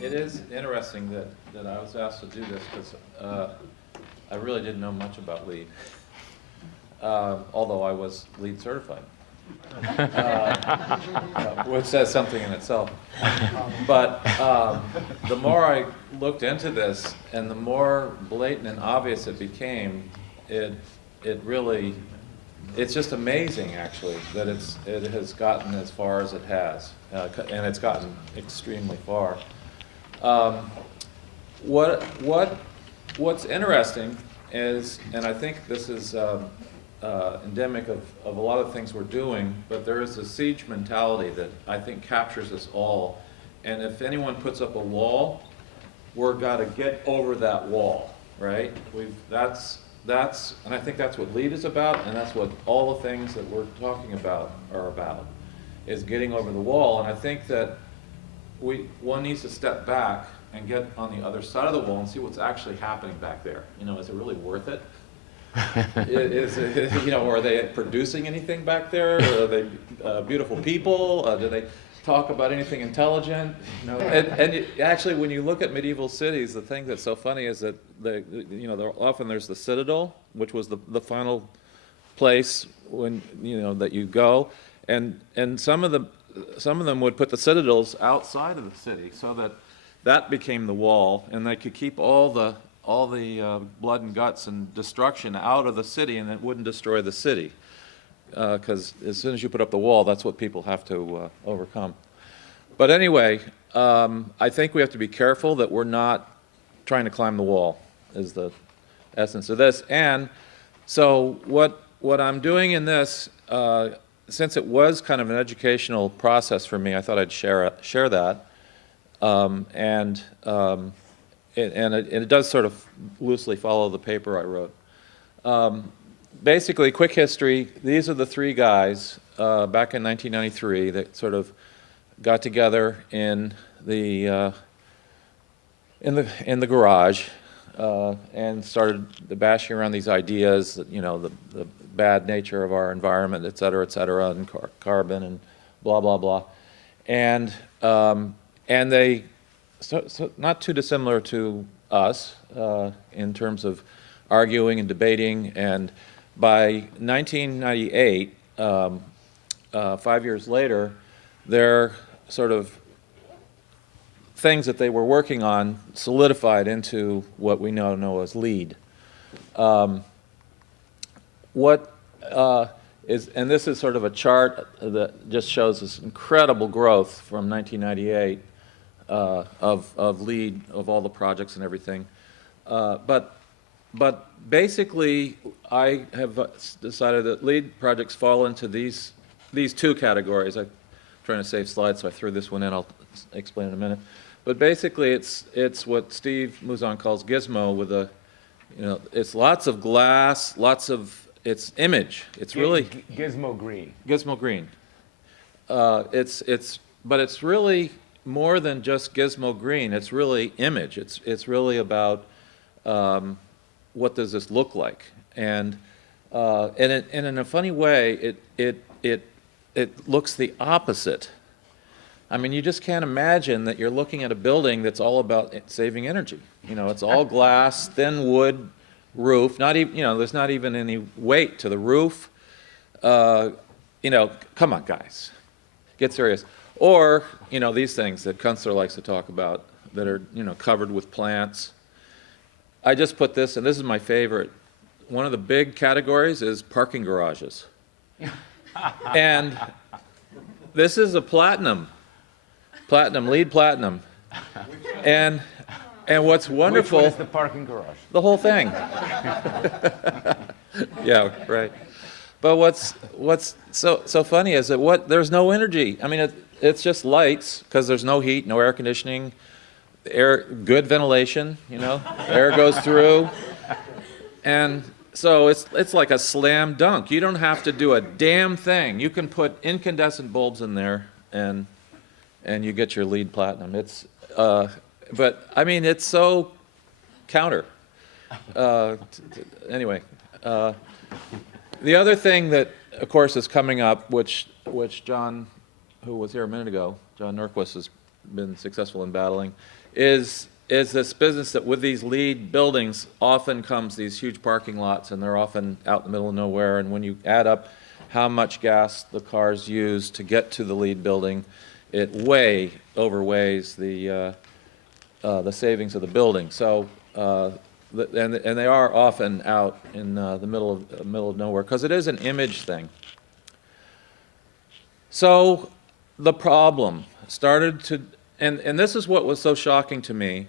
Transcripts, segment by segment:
It is interesting that I was asked to do this because I really didn't know much about LEED, although I was LEED certified, which says something in itself. But the more I looked into this and the more blatant and obvious it became, it really, it's just amazing actually that it has gotten as far as it has, and it's gotten extremely far. What's interesting is, and I think this is endemic of a lot of things we're doing, but there is a siege mentality that I think captures us all. And if anyone puts up a wall, we're got to get over that wall, right? And I think that's what LEED is about, and that's what all the things that we're talking about are about, is getting over the wall. And I think that one needs to step back and get on the other side of the wall and see what's actually happening back there. You know, is it really worth it? You know, are they producing anything back there? Or are they beautiful people? Do they talk about anything intelligent? You know, and actually, when you look at medieval cities, the thing that's so funny is that often there's the citadel, which was the final place when that you go, and some of them would put the citadels outside of the city so that became the wall, and they could keep all the blood and guts and destruction out of the city, and it wouldn't destroy the city. Because as soon as you put up the wall, that's what people have to overcome. But anyway, I think we have to be careful that we're not trying to climb the wall, is the essence of this. And so what I'm doing in this, since it was kind of an educational process for me, I thought I'd share that. It does sort of loosely follow the paper I wrote. Basically, quick history, these are the three guys back in 1993 that sort of got together in the garage and started bashing around these ideas that, the bad nature of our environment, et cetera, and carbon and blah, blah, blah. And they, so not too dissimilar to us in terms of arguing and debating, and by 1998, 5 years later, their sort of things that they were working on solidified into what we now know as LEED. And this is sort of a chart that just shows this incredible growth from 1998 of LEED, of all the projects and everything. But basically, I have decided that LEED projects fall into these two categories. I'm trying to save slides, so I threw this one in. I'll explain in a minute. But basically, it's what Steve Mouzon calls gizmo, with it's lots of glass, it's image. It's really gizmo green. Gizmo green. But it's really more than just gizmo green. It's really image. It's really about what does this look like, and in a funny way, it looks the opposite. I mean, you just can't imagine that you're looking at a building that's all about saving energy. It's all glass, thin wood roof. Not even, there's not even any weight to the roof. Come on, guys, get serious. Or, these things that Kunstler likes to talk about that are, covered with plants. I just put this, and this is my favorite. One of the big categories is parking garages. And this is a LEED platinum. And what's wonderful... Which one is the parking garage? The whole thing. Yeah, right. But what's so funny is that there's no energy. I mean, it's just lights, because there's no heat, no air conditioning, good ventilation, air goes through. And so it's like a slam dunk. You don't have to do a damn thing. You can put incandescent bulbs in there, and you get your LEED platinum. But I mean, it's so counter. Anyway, the other thing that, of course, is coming up, which John, who was here a minute ago, John Norquist, has been successful in battling, is this business that with these LEED buildings often comes these huge parking lots, and they're often out in the middle of nowhere, and when you add up how much gas the cars use to get to the LEED building, it way overweighs the savings of the building. So, and they are often out in the middle of nowhere, because it is an image thing. So the problem started to, and this is what was so shocking to me,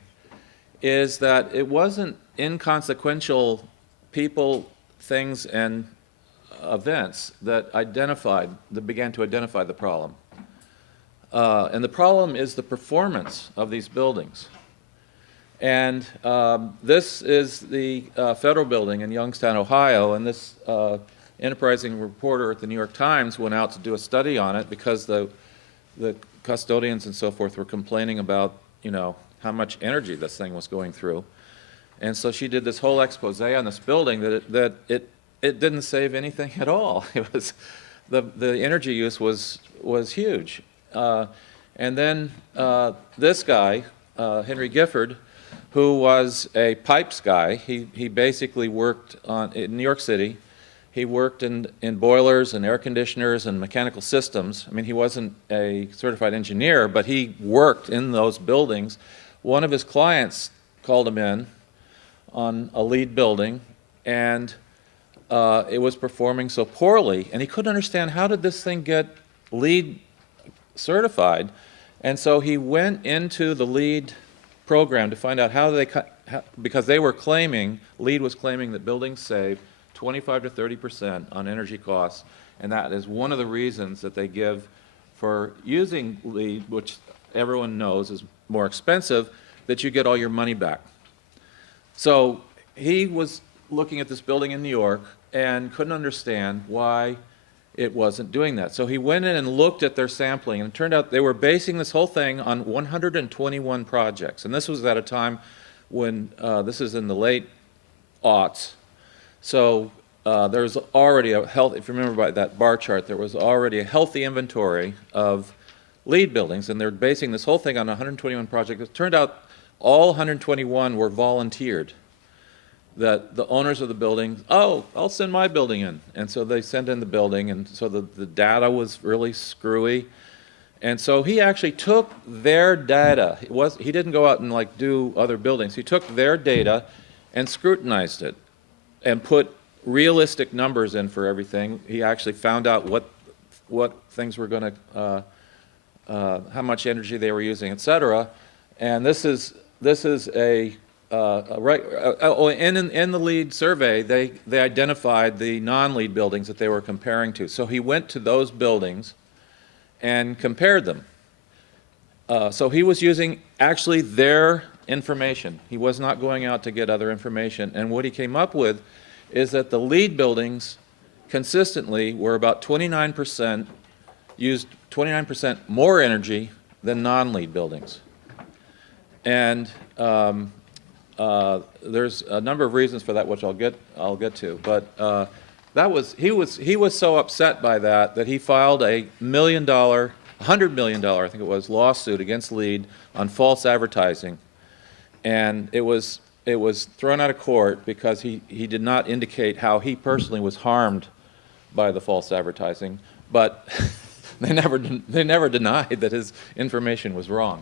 is that it wasn't inconsequential people, things, and events that began to identify the problem. And the problem is the performance of these buildings. And this is the federal building in Youngstown, Ohio, and this enterprising reporter at the New York Times went out to do a study on it because the custodians and so forth were complaining about, how much energy this thing was going through. And so she did this whole expose on this building that it didn't save anything at all. It was, the energy use was huge. And then this guy, Henry Gifford, who was a pipes guy, he basically worked in New York City. He worked in boilers and air conditioners and mechanical systems. I mean, he wasn't a certified engineer, but he worked in those buildings. One of his clients called him in on a LEED building, and it was performing so poorly, and he couldn't understand, how did this thing get LEED certified? And so he went into the LEED program to find out because they were claiming, LEED was claiming that buildings save 25 to 30% on energy costs, and that is one of the reasons that they give for using LEED, which everyone knows is more expensive, that you get all your money back. So he was looking at this building in New York and couldn't understand why it wasn't doing that. So he went in and looked at their sampling, and it turned out they were basing this whole thing on 121 projects. And this was at a time when, this is in the late aughts. So there's already a health, if you remember by that bar chart, there was already a healthy inventory of LEED buildings, and they're basing this whole thing on 121 projects. It turned out all 121 were volunteered. That the owners of the building, oh, I'll send my building in. And so they sent in the building, and so the data was really screwy. And so he actually took their data. He didn't go out and do other buildings. He took their data and scrutinized it and put realistic numbers in for everything. He actually found out what things were going to, how much energy they were using, et cetera. And this is in the LEED survey, they identified the non-LEED buildings that they were comparing to. So he went to those buildings and compared them. So he was using actually their information. He was not going out to get other information. And what he came up with is that the LEED buildings consistently were about 29%, used 29% more energy than non-LEED buildings. And there's a number of reasons for that, which I'll get to. But he was so upset by that he filed a $100 million, I think it was, lawsuit against LEED on false advertising, and it was thrown out of court because he did not indicate how he personally was harmed by the false advertising, but they never denied that his information was wrong.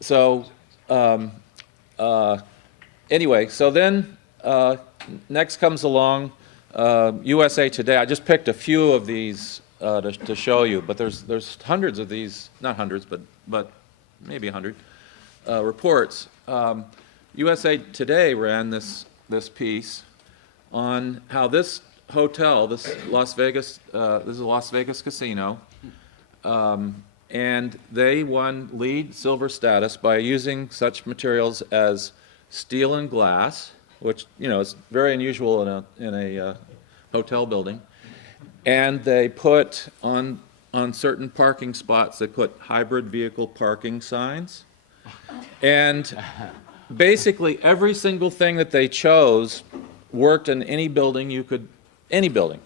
So. Anyway, so then next comes along USA Today. I just picked a few of these to show you, but there's hundreds of these, not hundreds, but maybe 100 reports. USA Today ran this piece on how this hotel, this is a Las Vegas casino, and they won LEED silver status by using such materials as steel and glass, which is very unusual in a hotel building. And they put on certain parking spots, they put hybrid vehicle parking signs. And basically every single thing that they chose worked in any building any building.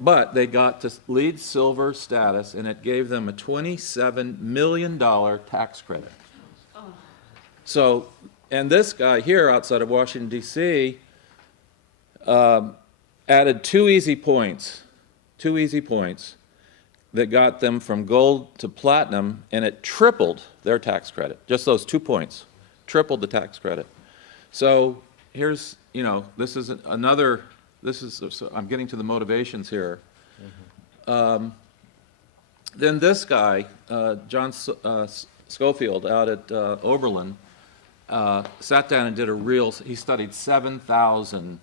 But they got to LEED silver status, and it gave them a $27 million tax credit. So, and this guy here outside of Washington DC added two easy points that got them from gold to platinum, and it tripled their tax credit. Just those 2 points tripled the tax credit. So here's, you know, this is another, so I'm getting to the motivations here. Then this guy, John Schofield out at Oberlin, sat down and did he studied 7,000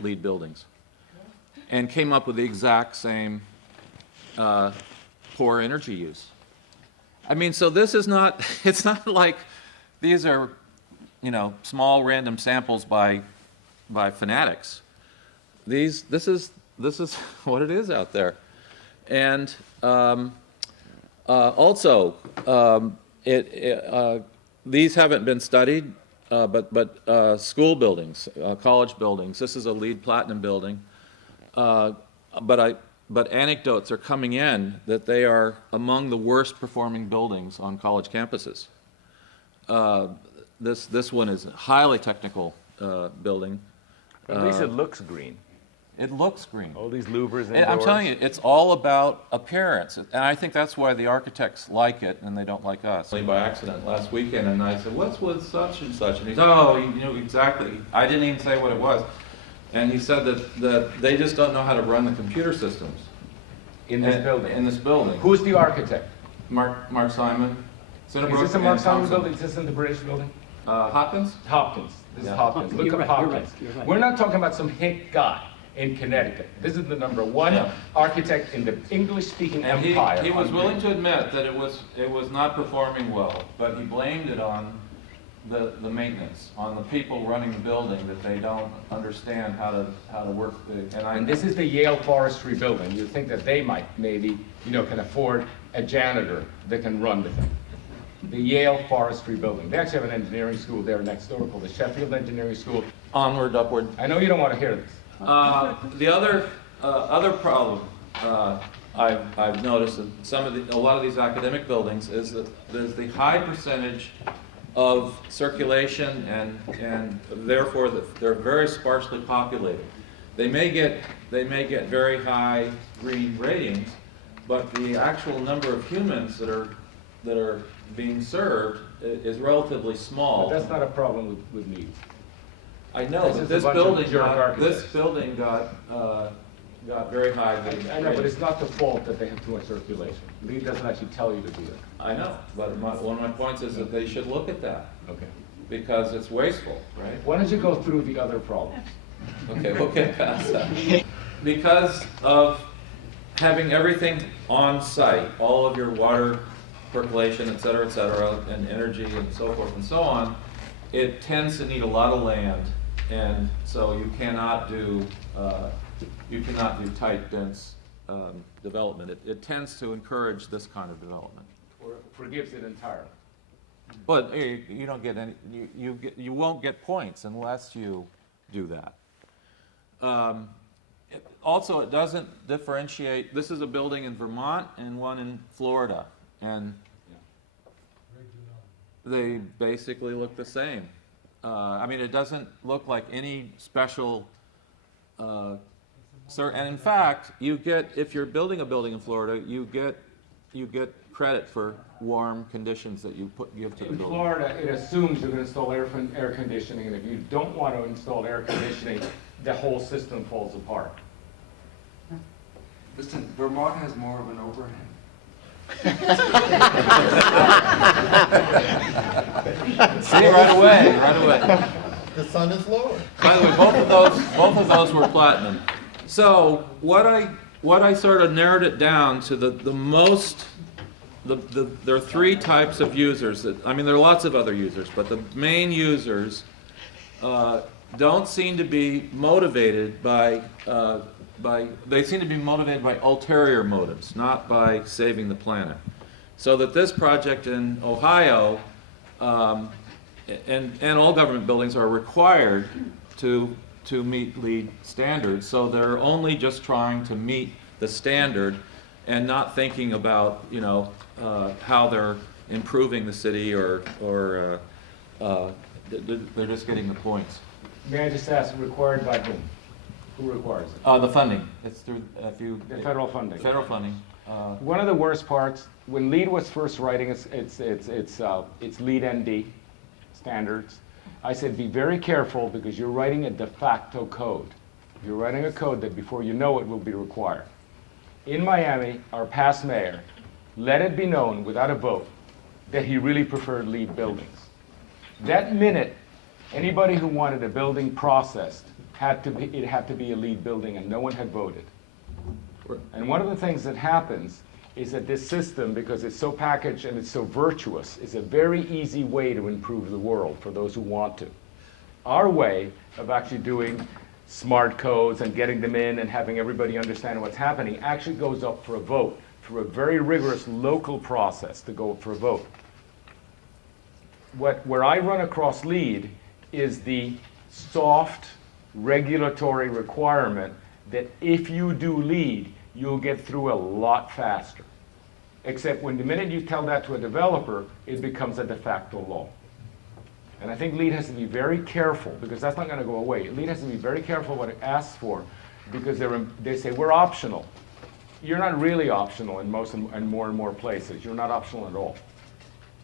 LEED buildings and came up with the exact same poor energy use. I mean, so this is not, it's not like these are, you know, small random samples by fanatics. This is what it is out there. And also, these haven't been studied, but school buildings, college buildings. This is a LEED Platinum building, but anecdotes are coming in that they are among the worst performing buildings on college campuses. This one is a highly technical building. At least it looks green. It looks green. All these louvers indoors. I'm telling you, it's all about appearance. And I think that's why the architects like it and they don't like us. By accident last weekend, and I said, what's with such and such? And he said, oh, you know exactly. I didn't even say what it was. And he said that they just don't know how to run the computer systems. In this building? In this building. Who's the architect? Mark Simon. Is this a Mark Simon building? Is this in the British building? Hopkins? Hopkins. This is Hopkins. Look You're up right, Hopkins. you're right. We're not talking about some hick guy in Connecticut. This is the number one architect in the English-speaking And empire. he was willing to admit that it was not performing well, but he blamed it on the maintenance, on the people running the building, that they don't understand how to work the, And this is the Yale Forestry building. You think that they might maybe, can afford a janitor that can run the thing. The Yale Forestry building. They actually have an engineering school there next door called the Sheffield Engineering School. onward, upward. I know you don't want to hear this. The other problem I've noticed in a lot of these academic buildings is that there's the high percentage of circulation and therefore they're very sparsely populated. They may get very high green ratings, but the actual number of humans that are being served is relatively small. But that's not a problem with needs. I know, but this building got very high. I know, but it's not the fault that they have too much circulation. LEED doesn't actually tell you to do it. I know, but one of my points is that they should look at that, Okay. because it's wasteful, right? Why don't you go through the other problems? Okay, we'll get past that. Because of having everything on site, all of your water percolation, et cetera, and energy and so forth and so on, it tends to need a lot of land, and so you cannot do tight, dense development. It tends to encourage this kind of development. Or forgives it entirely? But you don't get any. You won't get points unless you do that. Also, it doesn't differentiate. This is a building in Vermont and one in Florida, and they basically look the same. I mean, it doesn't look like any special. And in fact, you get, if you're building a building in Florida, you get credit for warm conditions that you give to the In building. Florida, it assumes you're going to install air conditioning, and if you don't want to install air conditioning, the whole system falls apart. Listen, Vermont has more of an overhead. See, right away. The sun is lower. By the way, both of those were platinum. So what I sort of narrowed it down to there are three types of users there are lots of other users, but the main users don't seem to be motivated by ulterior motives, not by saving the planet. So that this project in Ohio, and all government buildings are required to meet LEED standards, so they're only just trying to meet the standard and not thinking about how they're improving the city or they're just getting the points. May I just ask, required by whom? Who requires it? The funding, it's through, The federal funding. Federal funding. One of the worst parts, when LEED was first writing its LEED ND standards, I said, be very careful because you're writing a de facto code. You're writing a code that before you know it will be required. In Miami, our past mayor let it be known without a vote that he really preferred LEED buildings. That minute, anybody who wanted a building processed it had to be a LEED building, and no one had voted. And one of the things that happens is that this system, because it's so packaged and it's so virtuous, is a very easy way to improve the world for those who want to. Our way of actually doing smart codes and getting them in and having everybody understand what's happening actually goes up for a vote through a very rigorous local process to go up for a vote. Where I run across LEED is the soft regulatory requirement that if you do LEED, you'll get through a lot faster. Except when the minute you tell that to a developer, it becomes a de facto law. And I think LEED has to be very careful, because that's not going to go away. LEED has to be very careful what it asks for, because they say, we're optional. You're not really optional in most and more places. You're not optional at all.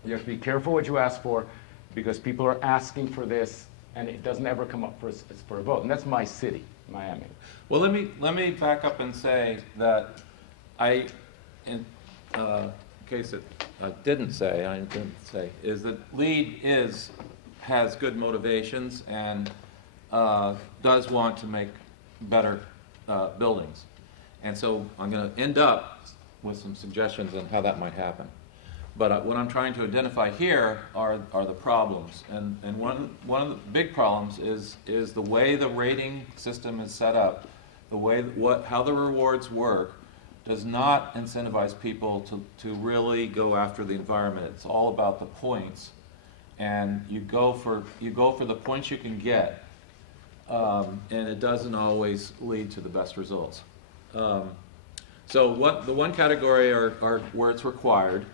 You have to be careful what you ask for, because people are asking for this, and it doesn't ever come up for a vote. And that's my city, Miami. Well, let me back up and say that in case I didn't say, is that LEED has good motivations and does want to make better buildings. And so I'm going to end up with some suggestions on how that might happen. But what I'm trying to identify here are the problems. And one of the big problems is the way the rating system is set up, the way how the rewards work does not incentivize people to really go after the environment. It's all about the points, and you go for the points you can get, and it doesn't always lead to the best results. So the one category are where it's required.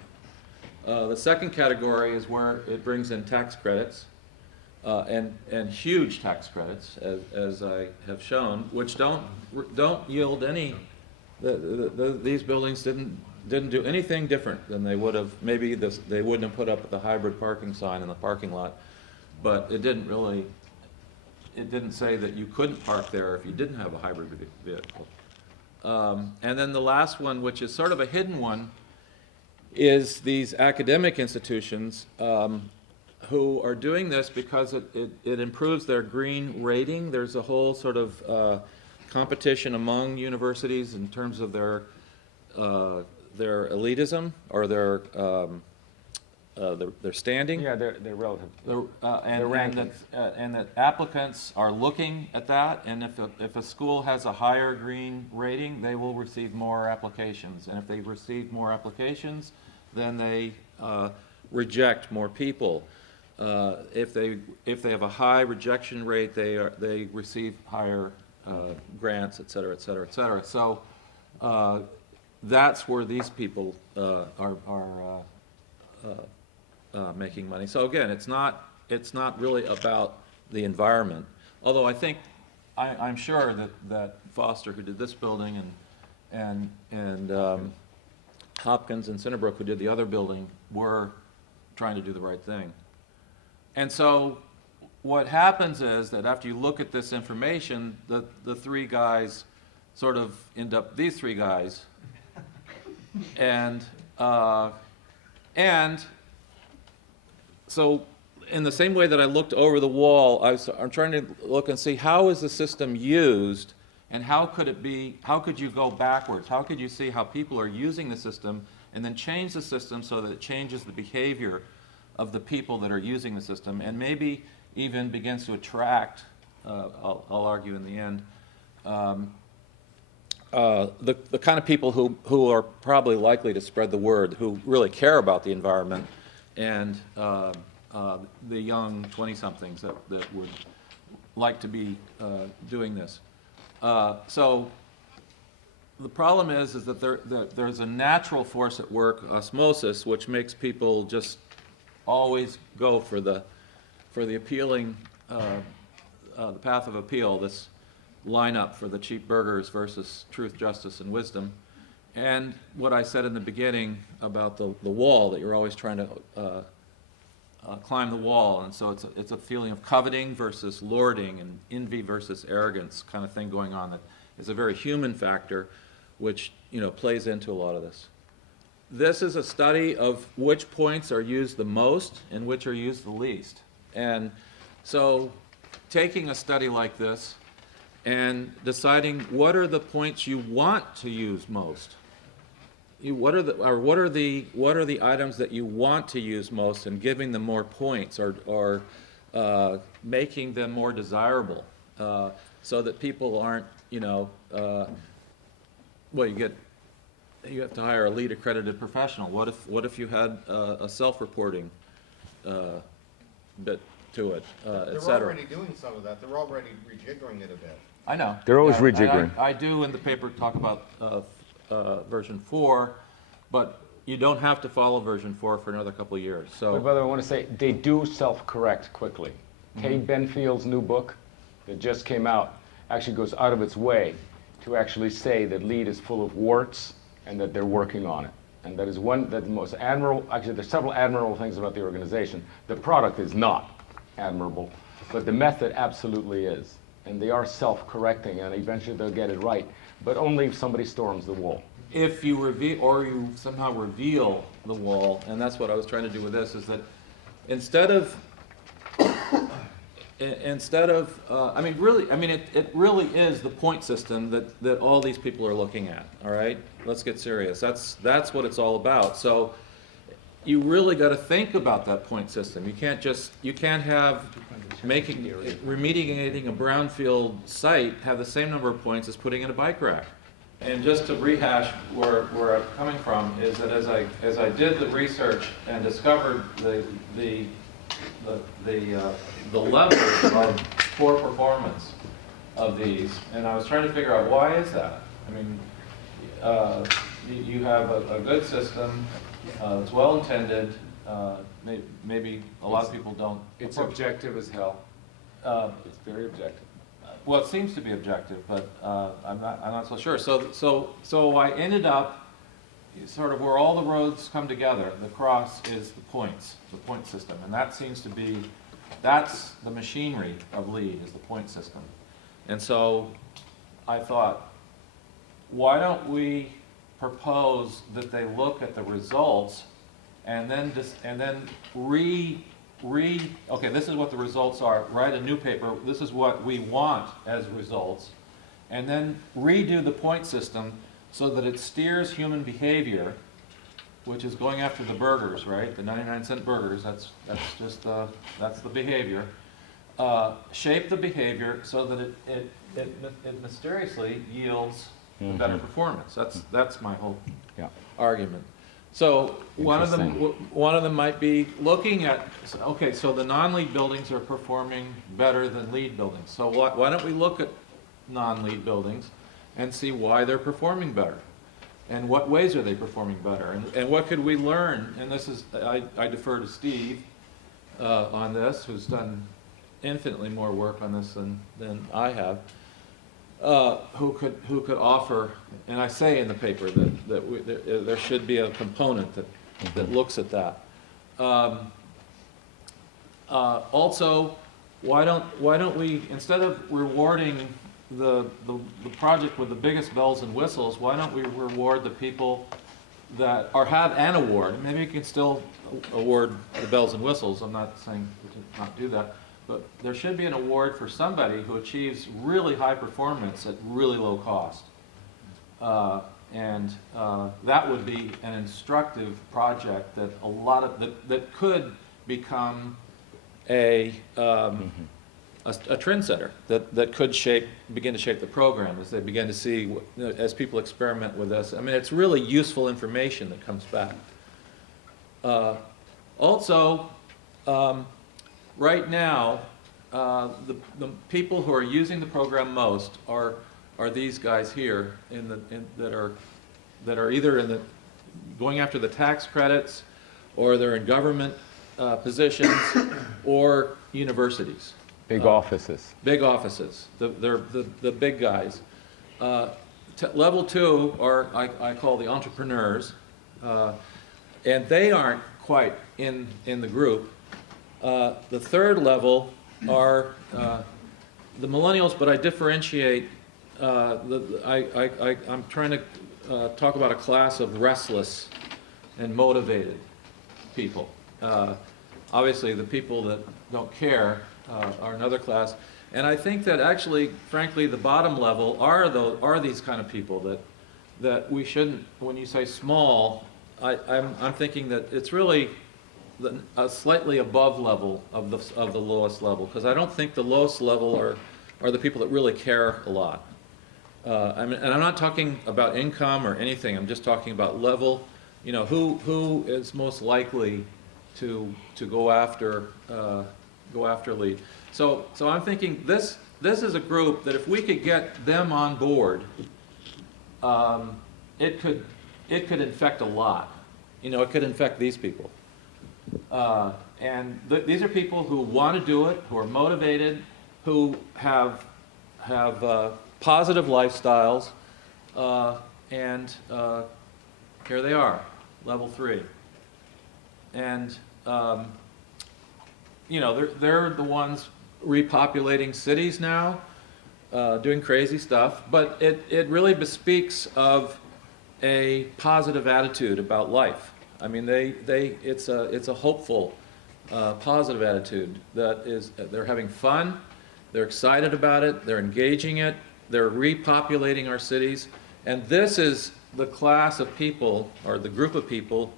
The second category is where it brings in tax credits, and huge tax credits, as I have shown, which don't yield any. These buildings didn't do anything different than they would have. Maybe they wouldn't have put up the hybrid parking sign in the parking lot, but it didn't really. It didn't say that you couldn't park there if you didn't have a hybrid vehicle. And then the last one, which is sort of a hidden one, is these academic institutions who are doing this because it improves their green rating. There's a whole sort of competition among universities in terms of their elitism or their standing. Yeah, they're relative. And that applicants are looking at that, and if a school has a higher green rating, they will receive more applications. And if they receive more applications, then they reject more people. If they have a high rejection rate, they receive higher grants, et cetera, et cetera, et cetera. So that's where these people are making money. So again, it's not really about the environment. Although I think I'm sure that Foster, who did this building, and Hopkins and Cinderbrook, who did the other building, were trying to do the right thing. And so what happens is that after you look at this information, the three guys sort of end up these three guys, and so in the same way that I looked over the wall, I'm trying to look and see how is the system used, and how could you go backwards? How could you see how people are using the system and then change the system so that it changes the behavior of the people that are using the system, and maybe even begins to attract, I'll argue in the end, the kind of people who are probably likely to spread the word, who really care about the environment, and the young 20-somethings that would like to be doing this. So the problem is that there's a natural force at work, osmosis, which makes people just always go for the for the appealing, the path of appeal, this lineup for the cheap burgers versus truth, justice, and wisdom. And what I said in the beginning about the wall, that you're always trying to climb the wall, and so it's a feeling of coveting versus lording and envy versus arrogance kind of thing going on that is a very human factor, which plays into a lot of this. This is a study of which points are used the most and which are used the least. And so taking a study like this and deciding what are the points you want to use most. What are the items that you want to use most, and giving them more points, or making them more desirable, so that people aren't, well, you have to hire a LEED accredited professional. What if you had a self-reporting bit to it, et They're cetera? already doing some of that. They're already rejiggering it a bit. I know. They're always Yeah, and rejiggering. I do in the paper talk about version 4, but you don't have to follow version 4 for another couple of years. But So brother, I want to say, they do self-correct quickly. Kay Benfield's new book that just came out actually goes out of its way to actually say that LEED is full of warts and that they're working on it. And that is the most admirable, actually there's several admirable things about the organization. The product is not admirable, but the method absolutely is. And they are self-correcting, and eventually they'll get it right, but only if somebody storms the wall. if you reveal, or you somehow reveal the wall, and that's what I was trying to do with this, is that instead of, I mean, it really is the point system that all these people are looking at, all right? Let's get serious. That's what it's all about. So you really got to think about that point system. You can't have remediating a brownfield site have the same number of points as putting in a bike rack. And just to rehash where I'm coming from is that as I did the research and discovered the levels of poor performance of these, and I was trying to figure out why is that. I mean, you have a good system. It's well intended. Maybe a lot of people don't. It's objective as hell. It's very objective. Well, it seems to be objective, but I'm not so sure. So I ended up sort of where all the roads come together. The cross is the point system, and that seems to be that's the machinery of LEED is the point system. And so I thought, why don't we propose that they look at the results and then okay, this is what the results are, write a new paper, this is what we want as results, and then redo the point system so that it steers human behavior, which is going after the burgers, right? The 99-cent burgers, that's the behavior. Shape the behavior so that it mysteriously yields better performance. That's my whole argument. So one of them might be looking at, okay, so the non-LEED buildings are performing better than LEED buildings. So why don't we look at non-LEED buildings and see why they're performing better? And what ways are they performing better? And what could we learn? And this is, I defer to Steve on this, who's done infinitely more work on this than I have. Who could offer, and I say in the paper that there should be a component that looks at that. Also, why don't we, instead of rewarding the project with the biggest bells and whistles, why don't we reward the people that have an award? Maybe you can still award the bells and whistles. I'm not saying to not do that. But there should be an award for somebody who achieves really high performance at really low cost. And that would be an instructive project that that could become a trendsetter that could begin to shape the program as they begin to see, as people experiment with this. I mean, it's really useful information that comes back. Also, right now, the people who are using the program most are these guys here that are either going after the tax credits, or they're in government, positions or universities. Big offices. Big offices, they're the big guys. Level 2 are, I call the entrepreneurs, and they aren't quite in the group. The third level are the millennials, but I differentiate, I'm trying to talk about a class of restless and motivated people. Obviously, the people that don't care are another class. And I think that actually, frankly, the bottom level are these kind of people that we shouldn't, when you say small, I'm thinking that it's really a slightly above level of the lowest level, because I don't think the lowest level are the people that really care a lot. I mean, and I'm not talking about income or anything. I'm just talking about level. You know, who is most likely to go after LEED. So I'm thinking this is a group that if we could get them on board, it could infect a lot. You know, it could infect these people. And these are people who want to do it, who are motivated, who have positive lifestyles, and here they are, level 3. And you know, they're the ones repopulating cities now, doing crazy stuff, but it really bespeaks of a positive attitude about life. I mean, it's a hopeful, positive attitude they're having fun, they're excited about it, they're engaging it, they're repopulating our cities, and this is the class of people, or the group of people,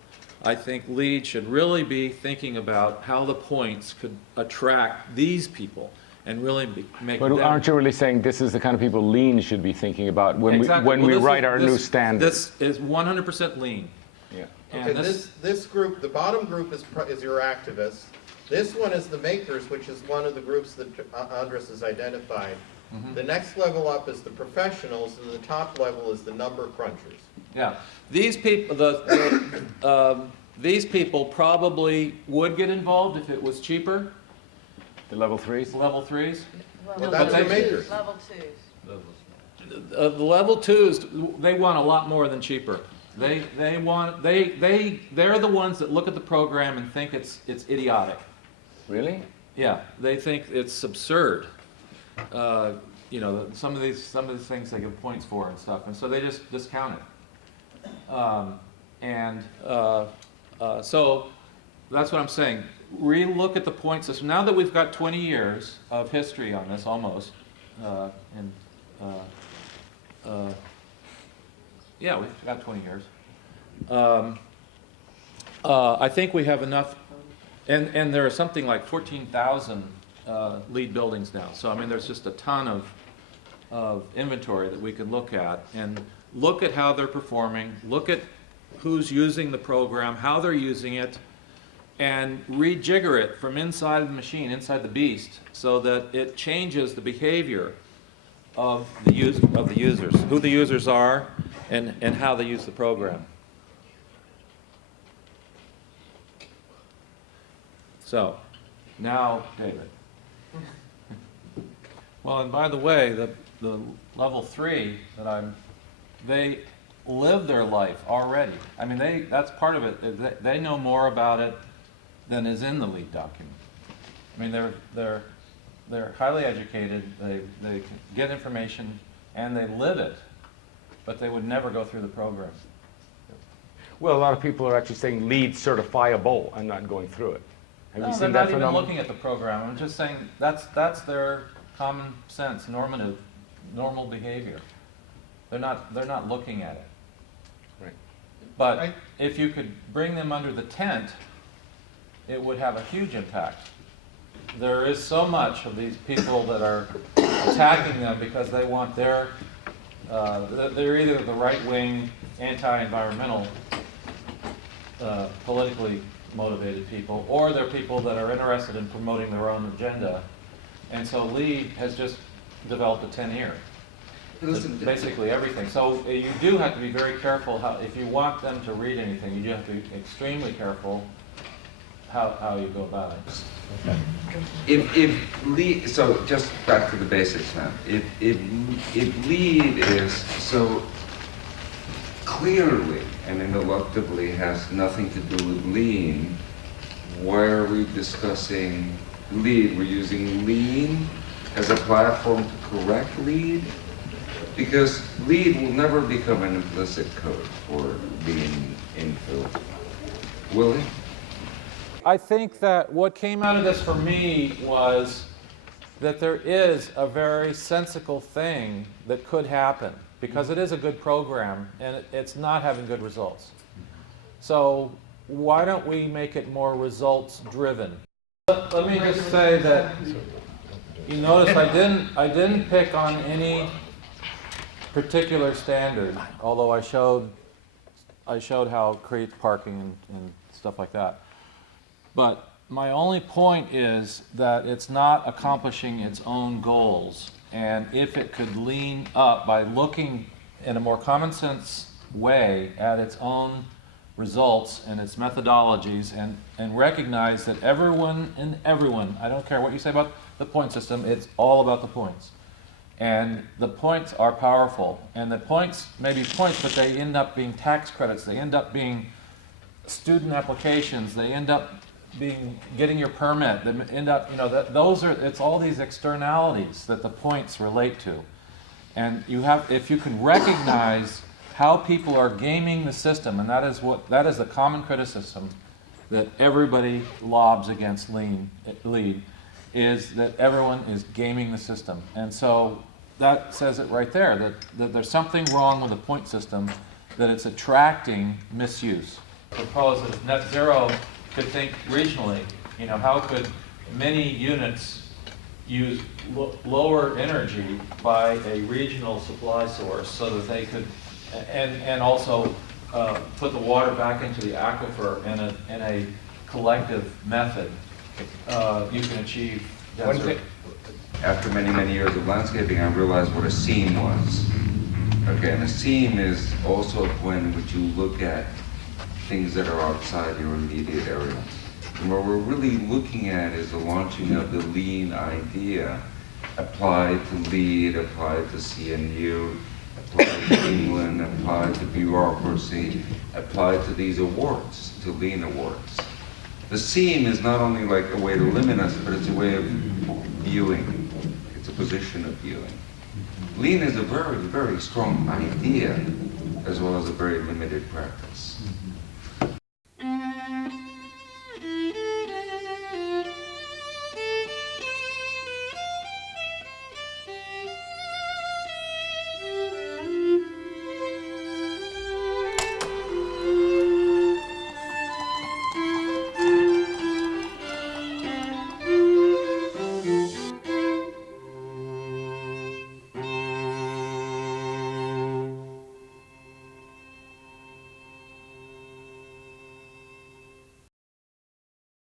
I think LEED should really be thinking about how the points could attract these people and really make them... But aren't you really saying this is the kind of people lean should be thinking about when we write our new standards? This is 100% lean. Yeah. And Okay, this group, the bottom group is your activists. This one is the makers, which is one of the groups that Andres has identified. Mm-hmm. The next level up is the professionals, and the top level is the number crunchers. Yeah, these people, these people probably would get involved if it was cheaper. The level 3s? Level 3s. Well, that's the makers. Level 2s. The level 2s, they want a lot more than cheaper. They're the ones that look at the program and think it's idiotic. Really? Yeah, they think it's absurd. You know, some of these things they give points for and stuff, and so they just discount it. So that's what I'm saying. Re-look at the point system. Now that we've got 20 years of history on this, almost, yeah, we've got 20 years. I think we have enough, and there are something like 14,000 LEED buildings now. So I mean, there's just a ton of inventory that we can look at and look at how they're performing, look at who's using the program, how they're using it, and rejigger it from inside of the machine, inside the beast, so that it changes the behavior of the users, who the users are, and how they use the program. So, now, David. Well, and by the way, the level 3 that they live their life already. I mean, that's part of it. They know more about it than is in the LEED document. I mean, they're highly educated. They get information and they live it, but they would never go through the program. Well, a lot of people are actually saying LEED certifiable and not going through it. Have you seen that they're not even phenomenon? looking at the program. I'm just saying that's their common sense, normal behavior. They're not looking at it. Right. But if you could bring them under the tent, it would have a huge impact. There is so much of these people that are attacking them because they want they're either the right-wing, anti-environmental, politically motivated people, or they're people that are interested in promoting their own agenda. And so LEED has just developed a 10-year. Basically everything. So you do have to be very careful if you want them to read anything, you do have to be extremely careful how you go about it. If LEED, so just back to the basics now. If LEED is so clearly and ineluctably has nothing to do with lean, why are we discussing LEED? We're using lean as a platform to correct LEED? Because LEED will never become an implicit code for lean infill, will it? I think that what came out of this for me was that there is a very sensical thing that could happen because it is a good program and it's not having good results. So why don't we make it more results driven? Let me just say that you notice I didn't pick on any particular standard, although I showed how it creates parking and stuff like that. But my only point is that it's not accomplishing its own goals. And if it could lean up by looking in a more common sense way at its own results and its methodologies and recognize that everyone, I don't care what you say about the point system, it's all about the points. And the points are powerful. And the points may be points, but they end up being tax credits. They end up being student applications. They end up being getting your permit. They end up, it's all these externalities that the points relate to. And if you can recognize how people are gaming the system, and that is the common criticism that everybody lobs against LEED, is that everyone is gaming the system. And so that says it right there, that there's something wrong with the point system, that it's attracting misuse. Propose that if net zero could think regionally, how could many units use lower energy by a regional supply source so that they could, and also put the water back into the aquifer in a collective method, you can achieve denser. After many, many years of landscaping, I realized what a seam was. Okay, and a seam is also a point in which you look at things that are outside your immediate area. And what we're really looking at is the launching of the lean idea applied to LEED, applied to CNU, applied to England, applied to bureaucracy, applied to these awards, to lean awards. The seam is not only like a way to limit us, but it's a way of viewing. It's a position of viewing. Lean is a very, very strong idea, as well as a very limited practice.